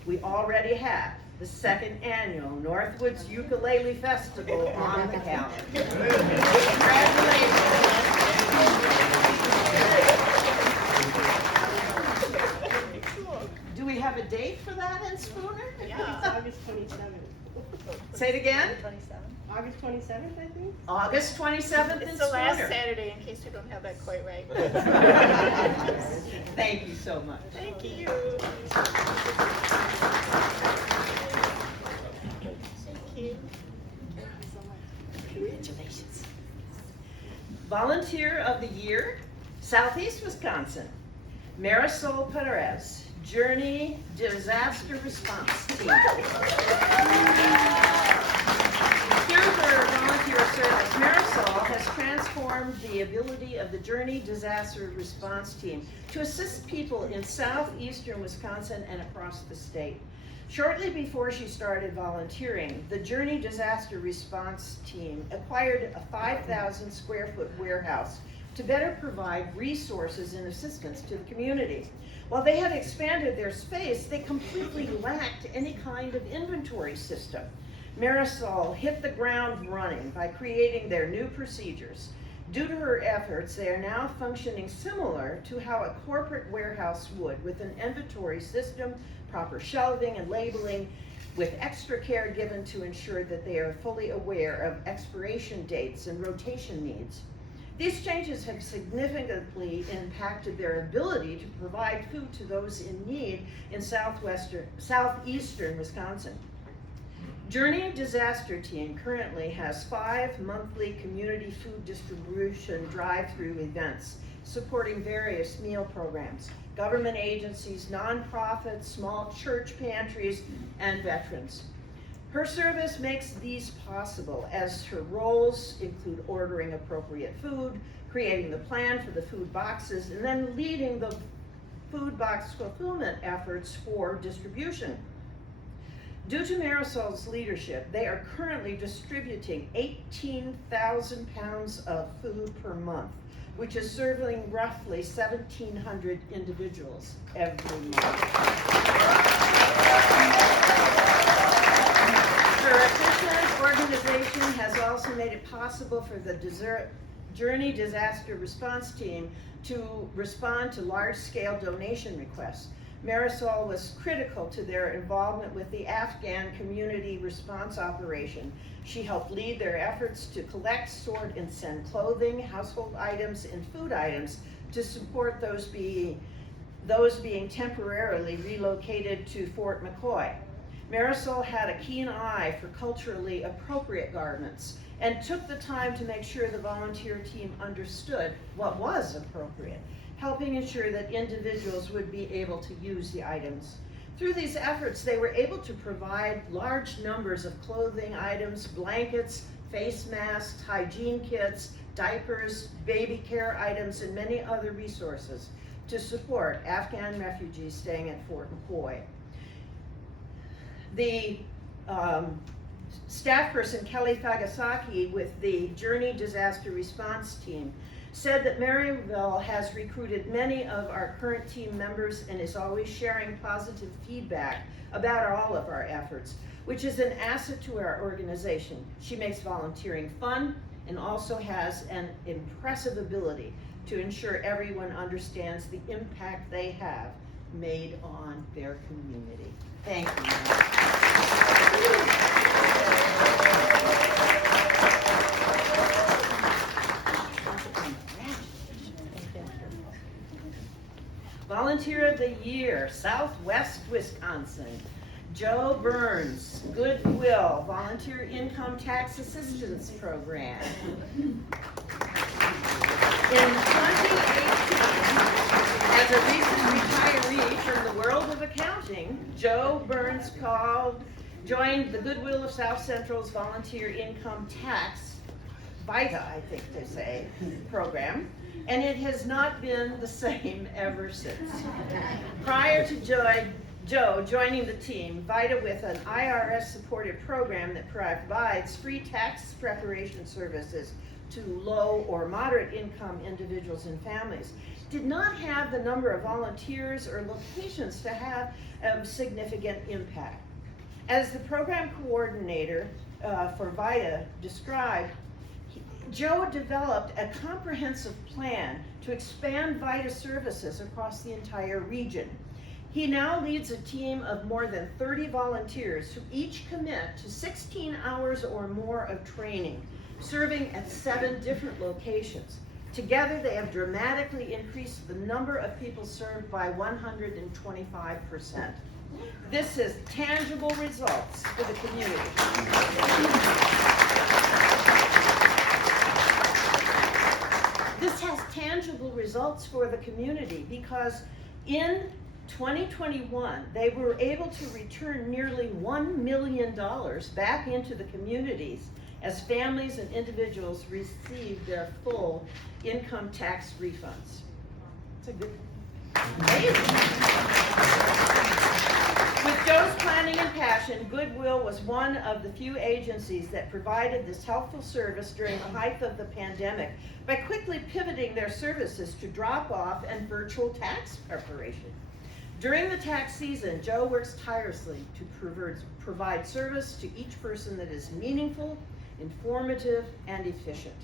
We already have the second annual Northwoods Ukulele Festival on the calendar." Congratulations. Do we have a date for that in Spooner? Yeah, August 27th. Say it again? August 27th, I think. August 27th in It's the last Spooner. Saturday, in case we don't have that quite right. Thank you so much. Thank you. Thank you. Congratulations. Volunteer of the Year, Southeast Wisconsin, Marisol Perez, Journey Disaster Response Team. Through her volunteer service, Marisol has transformed the ability of the Journey Disaster Response Team to assist people in southeastern Wisconsin and across the state. Shortly before she started volunteering, the Journey Disaster Response Team acquired a 5,000 square foot warehouse to better provide resources and assistance to the community. While they had expanded their space, they completely lacked any kind of inventory system. Marisol hit the ground running by creating their new procedures. Due to her efforts, they are now functioning similar to how a corporate warehouse would, with an inventory system, proper shelving and labeling, with extra care given to ensure that they are fully aware of expiration dates and rotation needs. These changes have significantly impacted their ability to provide food to those in need in southeastern Wisconsin. Journey Disaster Team currently has 5 monthly community food distribution drive-through events supporting various meal programs, government agencies, nonprofits, small church pantries, and veterans. Her service makes these possible, as her roles include ordering appropriate food, creating the plan for the food boxes, and then leading the food box fulfillment efforts for distribution. Due to Marisol's leadership, they are currently distributing 18,000 pounds of food per month, which is serving roughly 1,700 individuals every month. Her efficient organization has also made it possible for the Journey Disaster Response Team to respond to large-scale donation requests. Marisol was critical to their involvement with the Afghan Community Response Operation. She helped lead their efforts to collect, sort, and send clothing, household items, and food items to support those being temporarily relocated to Fort McCoy. Marisol had a keen eye for culturally appropriate garments and took the time to make sure the volunteer team understood what was appropriate, helping ensure that individuals would be able to use the items. Through these efforts, they were able to provide large numbers of clothing items, blankets, face masks, hygiene kits, diapers, baby care items, and many other resources to support Afghan refugees staying at Fort McCoy. The staff person, Kelly Fagasaki, with the Journey Disaster Response Team, said that Maryville has recruited many of our current team members and is always sharing positive feedback about all of our efforts, which is an asset to our organization. She makes volunteering fun and also has an impressive ability to ensure everyone understands the impact they have made on their community. Thank you. Volunteer of the Year, Southwest Wisconsin, Joe Burns, Goodwill, Volunteer Income Tax Assistance Program. In 2018, as a recent retiree from the world of accounting, Joe Burns joined the Goodwill of South Central's Volunteer Income Tax, VITA, I think they say, program, and it has not been the same ever since. Prior to Joe joining the team, VITA, with an IRS-supported program that provides free tax preparation services to low or moderate income individuals and families, did not have the number of volunteers or locations to have a significant impact. As the program coordinator for VITA described, Joe developed a comprehensive plan to expand VITA services across the entire region. He now leads a team of more than 30 volunteers who each commit to 16 hours or more of training, serving at 7 different locations. Together, they have dramatically increased the number of people served by 125%. This is tangible results for the community. This has tangible results for the community because in 2021, they were able to return nearly $1 million back into the communities as families and individuals received their full income tax refunds. It's a good With Joe's planning and passion, Goodwill was one of the few agencies that provided this helpful service during the height of the pandemic by quickly pivoting their services to drop-off and virtual tax preparation. During the tax season, Joe works tirelessly to provide service to each person that is meaningful, informative, and efficient.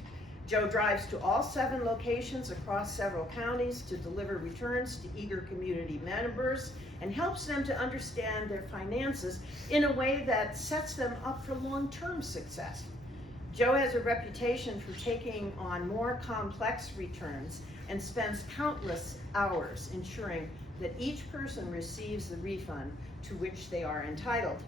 Joe drives to all 7 locations across several counties to deliver returns to eager community members and helps them to understand their finances in a way that sets them up for long-term success. Joe has a reputation for taking on more complex returns and spends countless hours ensuring that each person receives the refund to which they are entitled.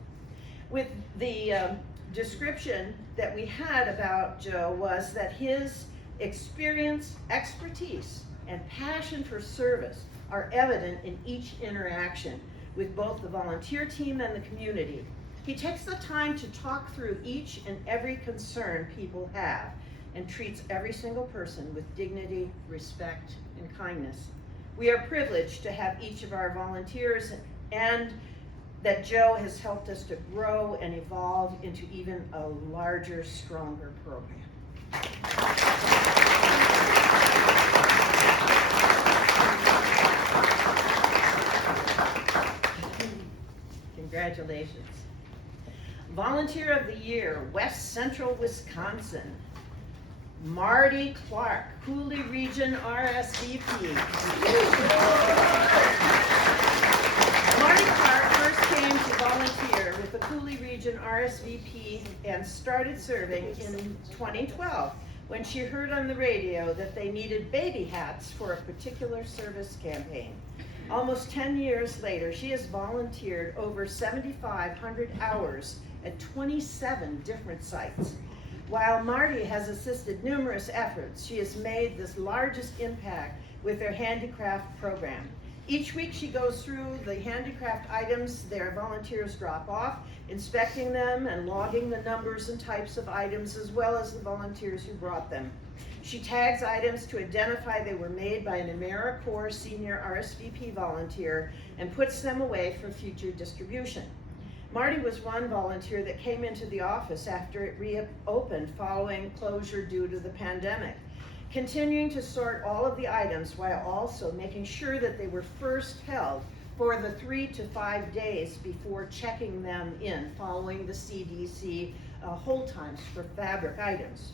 With the description that we had about Joe was that his experience, expertise, and passion for service are evident in each interaction with both the volunteer team and the community. He takes the time to talk through each and every concern people have and treats every single person with dignity, respect, and kindness. We are privileged to have each of our volunteers and that Joe has helped us to grow and evolve into even a larger, stronger program. Congratulations. Volunteer of the Year, West Central Wisconsin, Marty Clark, Cooley Region RSVP. Marty Clark first came to volunteer with the Cooley Region RSVP and started serving in 2012 when she heard on the radio that they needed baby hats for a particular service campaign. Almost 10 years later, she has volunteered over 7,500 hours at 27 different sites. While Marty has assisted numerous efforts, she has made this largest impact with their handicraft program. Each week she goes through the handicraft items their volunteers drop off, inspecting them and logging the numbers and types of items as well as the volunteers who brought them. She tags items to identify they were made by an AmeriCorps Senior RSVP volunteer and puts them away for future distribution. Marty was one volunteer that came into the office after it reopened following closure due to the pandemic, continuing to sort all of the items while also making sure that they were first held for the 3 to 5 days before checking them in following the CDC hold times for fabric items.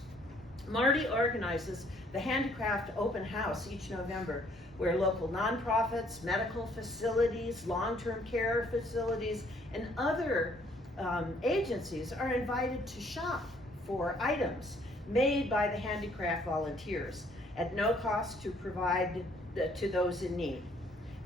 Marty organizes the Handicraft Open House each November, where local nonprofits, medical facilities, long-term care facilities, and other agencies are invited to shop for items made by the handicraft volunteers at no cost to provide to those in need.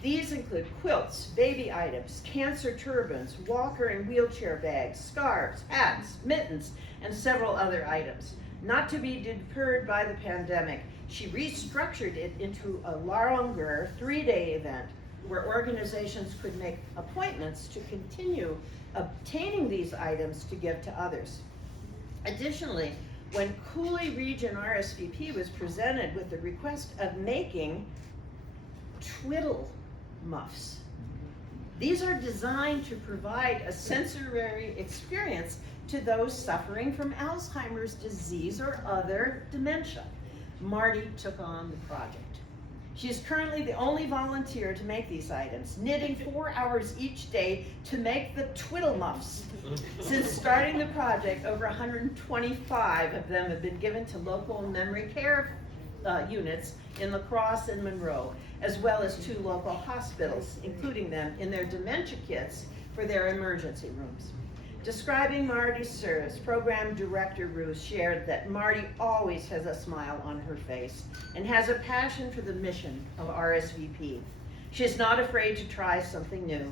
These include quilts, baby items, cancer turbans, walker and wheelchair bags, scarves, hats, mittens, and several other items. Not to be deterred by the pandemic, she restructured it into a longer 3-day event where organizations could make appointments to continue obtaining these items to give to others. Additionally, when Cooley Region RSVP was presented with the request of making twiddle muffs. These are designed to provide a sensory experience to those suffering from Alzheimer's disease or other dementia. Marty took on the project. She is currently the only volunteer to make these items, knitting 4 hours each day to make the twiddle muffs. Since starting the project, over 125 of them have been given to local memory care units in La Crosse and Monroe, as well as 2 local hospitals, including them in their dementia kits for their emergency rooms. Describing Marty's service, Program Director Ruth shared that Marty always has a smile on her face and has a passion for the mission of RSVP. She is not afraid to try something new.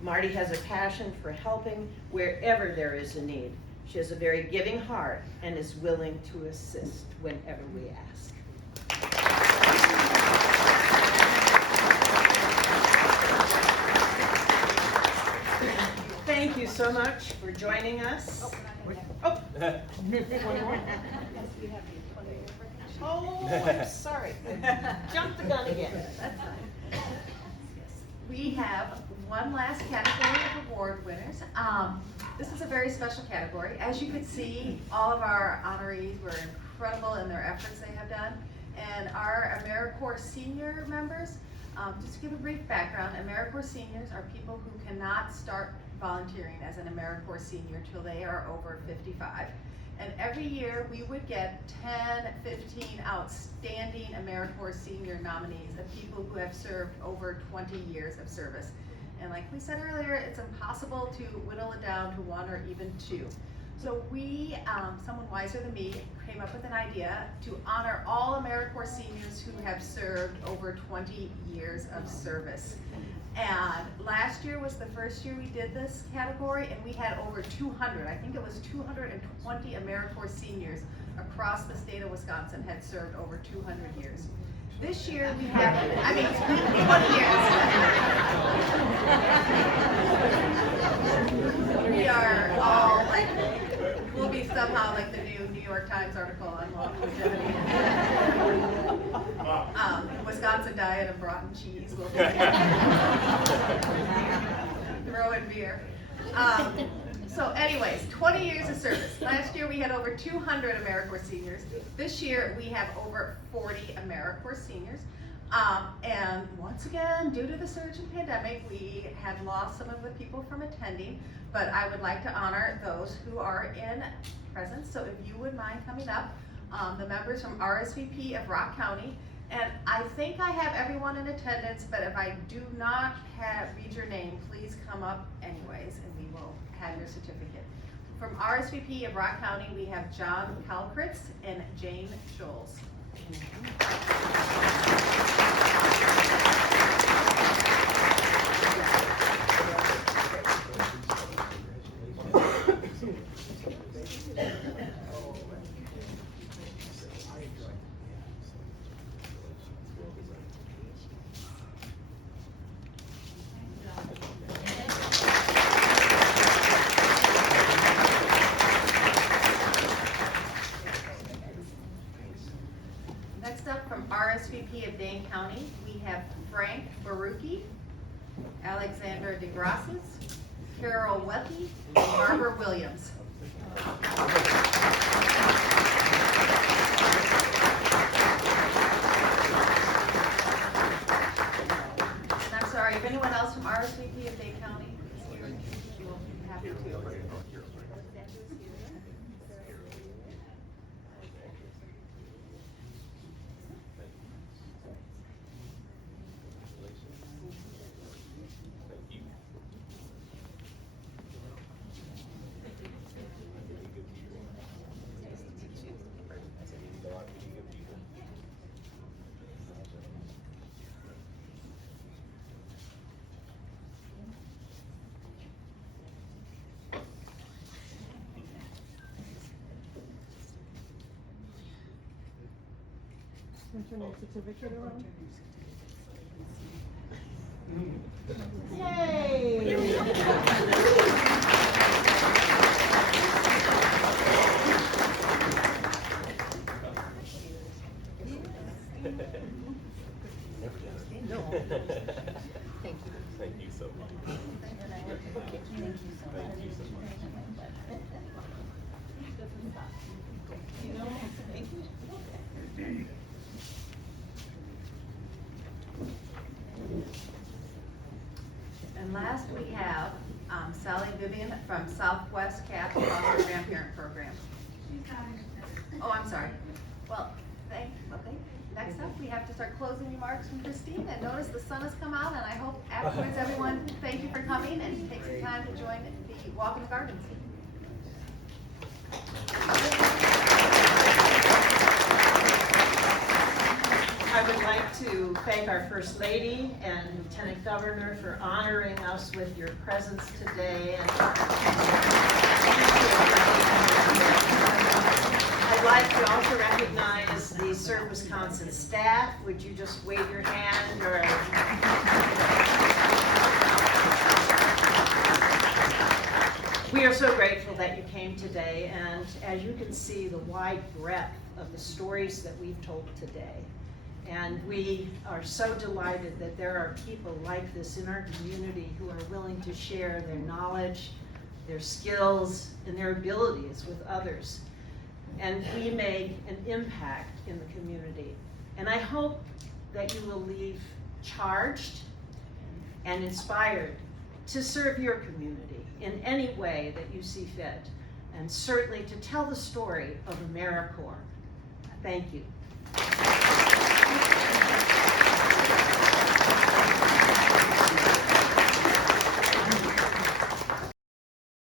Marty has a passion for helping wherever there is a need. She has a very giving heart and is willing to assist whenever we ask. Thank you so much for joining us. Oh, I'm sorry. I jumped the gun again. That's fine. We have one last category of award winners. This is a very special category. As you can see, all of our honorees were incredible in their efforts they have done. And our AmeriCorps Senior members, just to give a brief background, AmeriCorps Seniors are people who cannot start volunteering as an AmeriCorps Senior till they are over 55. And every year we would get 10, 15 outstanding AmeriCorps Senior nominees of people who have served over 20 years of service. And like we said earlier, it's impossible to whittle it down to 1 or even 2. So we, someone wiser than me, came up with an idea to honor all AmeriCorps Seniors who have served over 20 years of service. And last year was the first year we did this category, and we had over 200, I think it was 220 AmeriCorps Seniors across the state of Wisconsin had served over 200 years. This year we have, 20 years. We are all like, we'll be somehow like the new New York Times article on longevity. Wisconsin diet of rotten cheese will be throwing be here. So anyways, 20 years of service. Last year we had over 200 AmeriCorps seniors. This year we have over 40 AmeriCorps seniors. And once again, due to the surge in pandemic, we had lost some of the people from attending, but I would like to honor those who are in presence. So if you would mind coming up, the members from Rsvp of Rock County. And I think I have everyone in attendance, but if I do not read your name, please come up anyways, and we will have your certificate. From Rsvp of Rock County, we have John Kalkritz and Jane Scholes. Next up, from Rsvp of Dane County, we have Frank Barucki, Alexander DeGrasses, Carol Wethy, and Barbara Williams. And I'm sorry, if anyone else from Rsvp of Dane County is here, we will be happy to. Turn your certificate around. Thank you so much. Thank you so much. And last we have Sally Vivian from Southwest Cap Foster Grandparent Program. Oh, I'm sorry. Well, okay. Next up, we have to start closing remarks from Christine. And notice the sun has come out, and I hope afterwards everyone, thank you for coming and take some time to join the walk in the gardens. I would like to thank our First Lady and Lieutenant Governor for honoring us with your presence today. And I'd like to also recognize the Serve Wisconsin staff. Would you just wave your hand? Or we are so grateful that you came today, and as you can see, the wide breadth of the stories that we've told today. And we are so delighted that there are people like this in our community who are willing to share their knowledge, their skills, and their abilities with others. And we make an impact in the community. And I hope that you will leave charged and inspired to serve your community in any way that you see fit, and certainly to tell the story of AmeriCorps. Thank you.